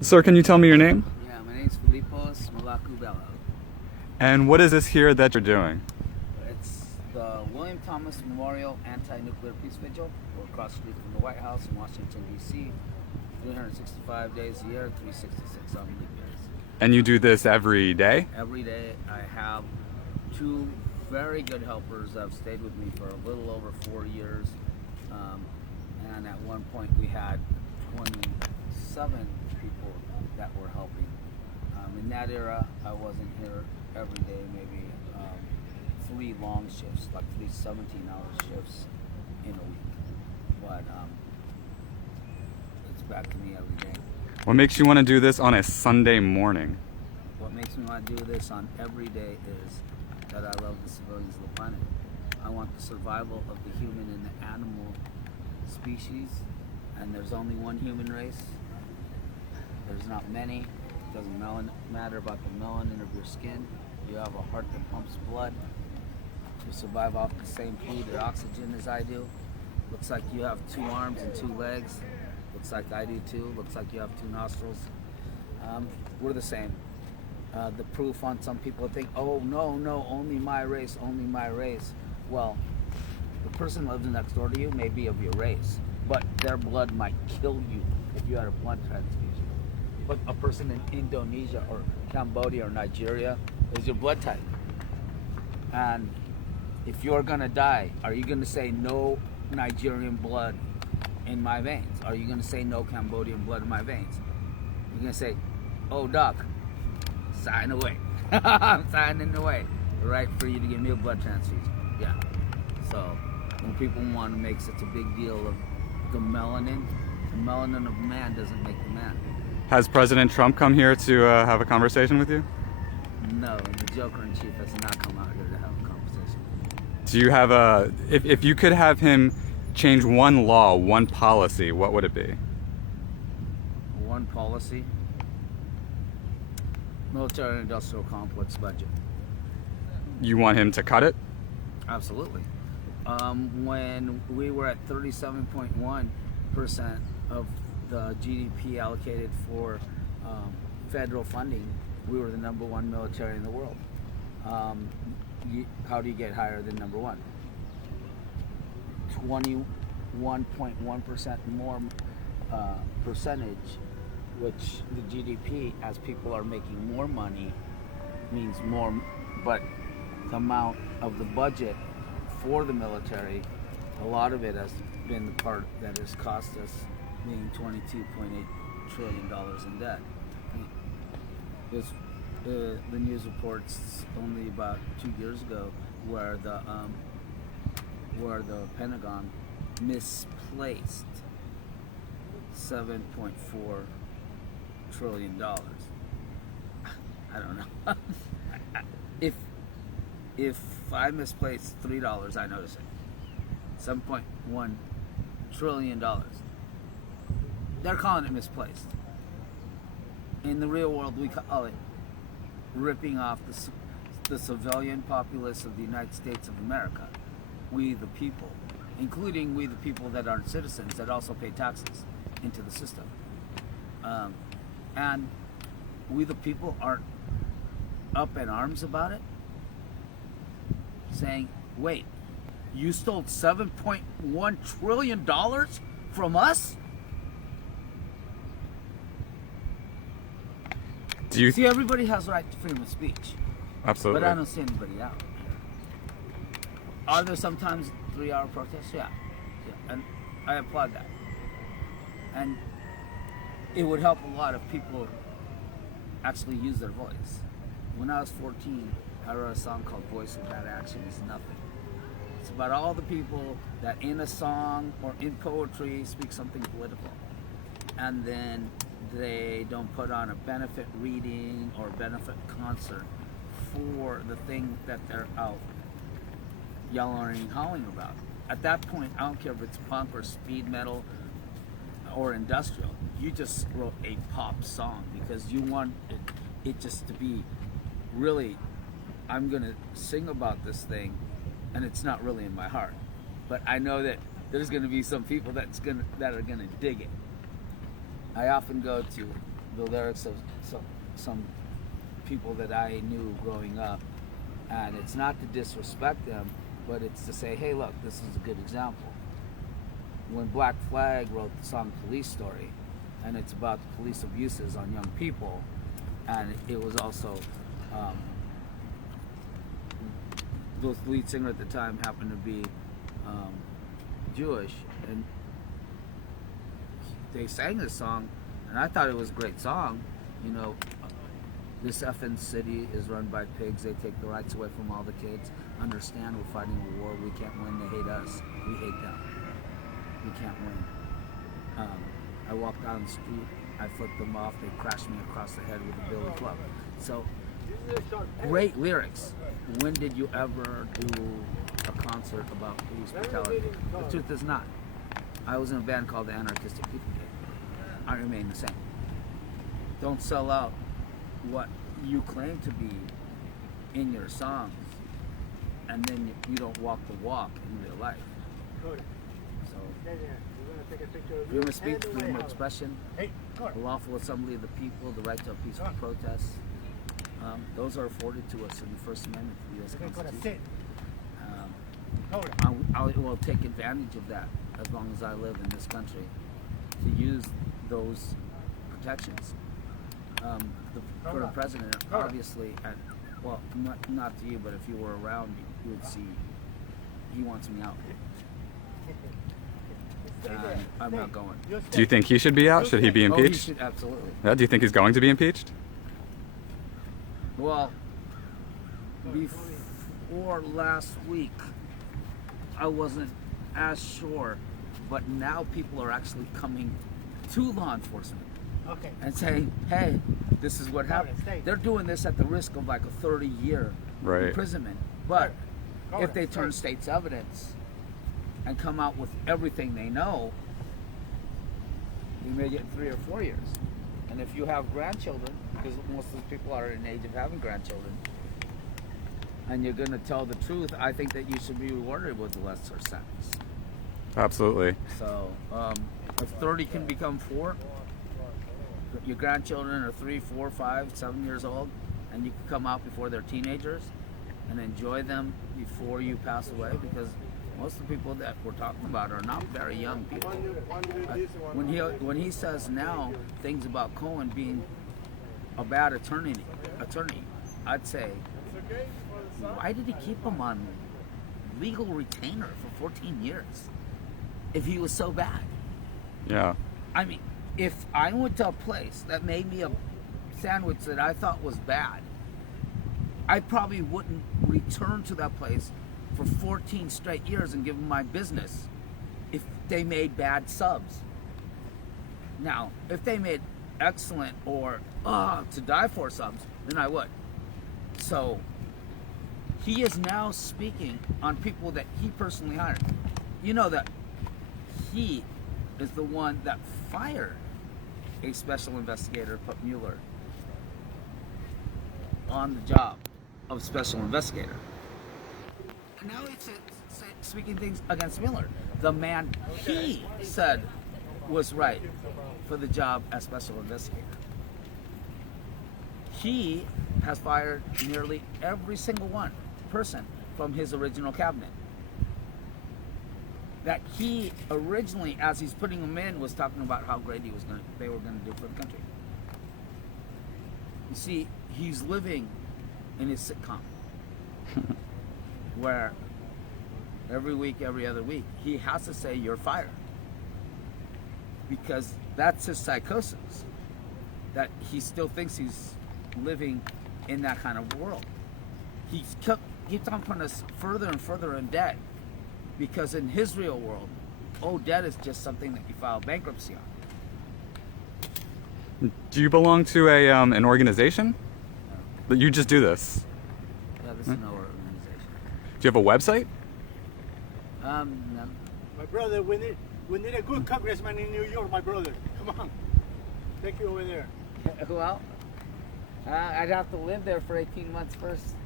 Sir, can you tell me your name? Yeah, my name's Philipos, Melaku-Bello. And what is this here that you're doing? It's the William Thomas Memorial Anti-Nuclear Peace Vigil. We're across the street from the White House in Washington, D.C. 365 days a year, 366 on weekdays. And you do this every day? Every day I have two very good helpers that have stayed with me for a little over 4 years. And at one point we had 27 people that were helping. In that era, I wasn't here every day, maybe 3 long shifts, like 3 17-hour shifts in a week. But it's back to me every day. What makes you want to do this on a Sunday morning? What makes me want to do this on every day is that I love the civilians of the planet. I want the survival of the human and the animal species, and there's only one human race. There's not many. It doesn't matter about the melanin of your skin. You have a heart that pumps blood. You survive off the same food and oxygen as I do. Looks like you have 2 arms and 2 legs. Looks like I do too. Looks like you have 2 nostrils. We're the same. The proof on some people think, oh no, only my race, only my race. Well, the person living next door to you may be of your race, but their blood might kill you if you had a blood transfusion. But a person in Indonesia or Cambodia or Nigeria is your blood type. And if you're gonna die, are you gonna say no Nigerian blood in my veins? Are you gonna say no Cambodian blood in my veins? You're gonna say, oh doc, sign away. I'm signing away. Right for you to give me a blood transfusion. Yeah. So when people want to make such a big deal of the melanin of man doesn't make the man. Has President Trump come here to have a conversation with you? No, the Joker in Chief has not come out here to have a conversation. Do you have if you could have him change one law, one policy, what would it be? One policy, military industrial complex budget. You want him to cut it? Absolutely. When we were at 37.1% of the GDP allocated for federal funding, we were the #1 military in the world. How do you get higher than #1? 21.1% more percentage, which the GDP, as people are making more money, means more, but the amount of the budget for the military, a lot of it has been the part that has cost us, being $22.8 trillion in debt. The news reports only about 2 years ago where the Pentagon misplaced $7.4 trillion. I don't know. If I misplaced $3, I notice it. $7.1 trillion. They're calling it misplaced. In the real world, we call it ripping off the civilian populace of the United States of America. We the people, including we the people that aren't citizens that also pay taxes into the system. And we the people aren't up in arms about it, saying, wait, you stole $7.1 trillion from us? Do you See, everybody has right to freedom of speech. Absolutely. But I don't see anybody out. Are there sometimes 3-hour protests? Yeah. And I applaud that. And it would help a lot if people actually use their voice. When I was 14, I wrote a song called Voice Without Action Is Nothing. It's about all the people that in a song or in poetry speak something political. And then they don't put on a benefit reading or benefit concert for the thing that they're out yelling and hollering about. At that point, I don't care if it's punk or speed metal or industrial. You just wrote a pop song because you want it just to be really, I'm gonna sing about this thing, and it's not really in my heart. But I know that there's gonna be some people that are gonna dig it. I often go to the lyrics of some people that I knew growing up, and it's not to disrespect them, but it's to say, hey, look, this is a good example. When Black Flag wrote the song Police Story, and it's about the police abuses on young people, and it was also the lead singer at the time happened to be Jewish, and they sang this song, and I thought it was a great song. You know, this effing city is run by pigs. They take the rights away from all the kids. Understand, we're fighting a war. We can't win. They hate us. We hate them. We can't win. I walked down the street. I flipped them off. They crashed me across the head with a billy club. So, great lyrics. When did you ever do a concert about police brutality? The truth is not. I was in a band called the Anarchistic People. I remain the same. Don't sell out what you claim to be in your songs, and then you don't walk the walk in real life. So, freedom of speech, freedom of expression, the lawful assembly of the people, the right to a peaceful protest, those are afforded to us in the First Amendment to the U.S. Constitution. I will take advantage of that as long as I live in this country to use those protections. The current president, obviously, well, not to you, but if you were around, you would see he wants me out. I'm not going. Do you think he should be out? Should he be Oh, he impeached? should, absolutely. Yeah, do you think he's going to be impeached? Well, before last week, I wasn't as sure, but now people are actually coming to law enforcement and saying, hey, this is what happened. They're doing this at the risk of like a 30-year imprisonment. But if they turn state's evidence and come out with everything they know, you may get 3 or 4 years. And if you have grandchildren, because most of the people are in age of having grandchildren, and you're going to tell the truth, I think that you should be rewarded with a lesser sentence. Absolutely. So, if 30 can become 4, your grandchildren are 3, 4, 5, 7 years old, and you can come out before they're teenagers and enjoy them before you pass away, because most of the people that we're talking about are not very young people. When he says now things about Cohen being a bad attorney, I'd say, why did he keep him on legal retainer for 14 years if he was so bad? Yeah. I mean, if I went to a place that made me a sandwich that I thought was bad, I probably wouldn't return to that place for 14 straight years and give them my business if they made bad subs. Now, if they made excellent or to die for subs, then I would. So, he is now speaking on people that he personally hired. You know that he is the one that fired a special investigator, put Mueller on the job of special investigator. And now he's speaking things against Mueller, the man he said was right for the job as special investigator. He has fired nearly every single person from his original cabinet. That he originally, as he's putting them in, was talking about how great they were going to do for the country. You see, he's living in his sitcom, where every week, every other week, he has to say you're fired, because that's his psychosis. That he still thinks he's living in that kind of world. He keeps on putting us further and further in debt, because in his real world, debt is just something that you file bankruptcy on. Do you belong to an organization? That you just do this? Yeah, this is no organization. Do you have a website? No. My brother, we need a good congressman in New York, my brother. Come on. Take you over there. Well, I'd have to live there for 18 months first.